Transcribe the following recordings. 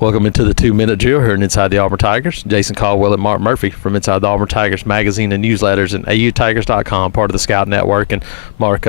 Welcome into the 2-minute drill here in Inside the Auburn Tigers. Jason Caldwell and Mark Murphy from Inside the Auburn Tigers magazine and newsletters and AUTigers.com, part of the Scout Network. And Mark,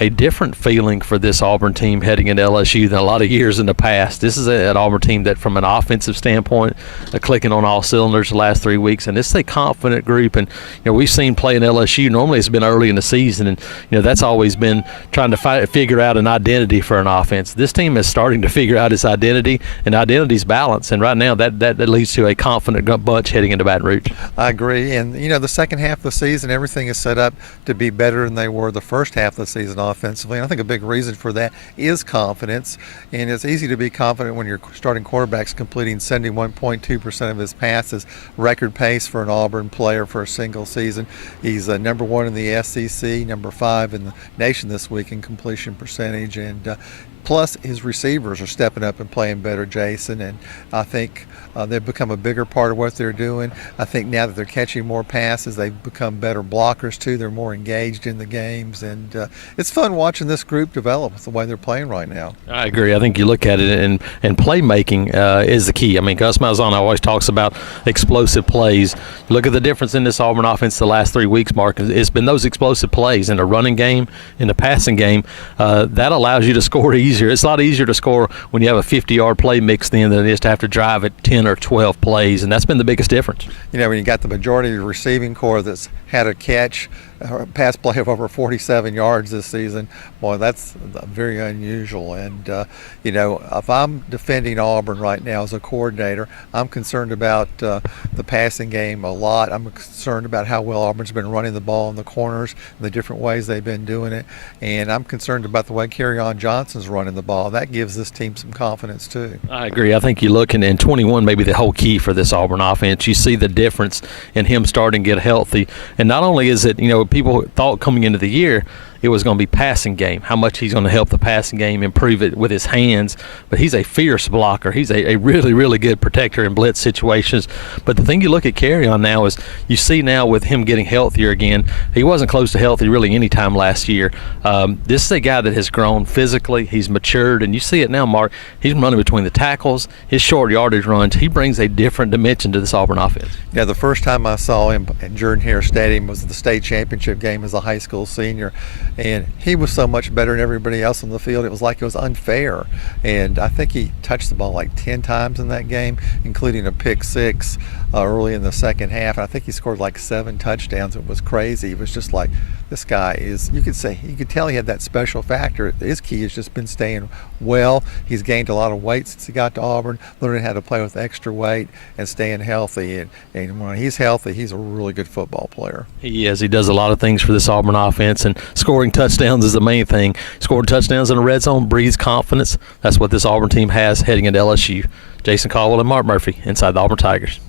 a different feeling for this Auburn team heading into LSU than a lot of years in the past. This is an Auburn team that, from an offensive standpoint, clicking on all cylinders the last 3 weeks, and this is a confident group. And we've seen play in LSU. Normally, it's been early in the season, and that's always been trying to figure out an identity for an offense. This team is starting to figure out its identity, and identity's balance. And right now, that leads to a confident bunch heading into Baton Rouge. I agree. And the second half of the season, everything is set up to be better than they were the first half of the season offensively. And I think a big reason for that is confidence. And it's easy to be confident when your starting quarterback's completing 71.2% of his passes, record pace for an Auburn player for a single season. He's number 1 in the SEC, number 5 in the nation this week in completion percentage. And plus, his receivers are stepping up and playing better, Jason. And I think they've become a bigger part of what they're doing. I think now that they're catching more passes, they've become better blockers, too. They're more engaged in the games. And it's fun watching this group develop the way they're playing right now. I agree. I think you look at it, and playmaking is the key. I mean, Gus Malzahn always talks about explosive plays. Look at the difference in this Auburn offense the last 3 weeks, Mark. It's been those explosive plays in the running game, in the passing game. That allows you to score easier. It's a lot easier to score when you have a 50-yard play mixed in than it is to have to drive it 10 or 12 plays, and that's been the biggest difference. When you got the majority of your receiving core that's had a catch, a pass play of over 47 yards this season, boy, that's very unusual. And, if I'm defending Auburn right now as a coordinator, I'm concerned about the passing game a lot. I'm concerned about how well Auburn's been running the ball in the corners and the different ways they've been doing it. And I'm concerned about the way Kerryon Johnson's running the ball. That gives this team some confidence, too. I agree. I think you look in 21, maybe the whole key for this Auburn offense. You see the difference in him starting to get healthy. And not only is it, people thought coming into the year it was going to be passing game, how much he's going to help the passing game, improve it with his hands. But he's a fierce blocker. He's a really, really good protector in blitz situations. But the thing you look at Kerryon now is you see now with him getting healthier again, he wasn't close to healthy really any time last year. This is a guy that has grown physically. He's matured, and you see it now, Mark. He's running between the tackles, his short yardage runs. He brings a different dimension to this Auburn offense. Yeah, the first time I saw him at Jordan-Hare Stadium was the state championship game as a high school senior. And he was so much better than everybody else on the field. It was like it was unfair. And I think he touched the ball like 10 times in that game, including a pick 6 early in the second half. And I think he scored like 7 touchdowns. It was crazy. It was just like, this guy is, you could tell he had that special factor. His key has just been staying well. He's gained a lot of weight since he got to Auburn, learning how to play with extra weight and staying healthy. And when he's healthy, he's a really good football player. He is. He does a lot of things for this Auburn offense, and scoring touchdowns is the main thing. Scoring touchdowns in the red zone breeds confidence. That's what this Auburn team has heading into LSU. Jason Caldwell and Mark Murphy, Inside the Auburn Tigers.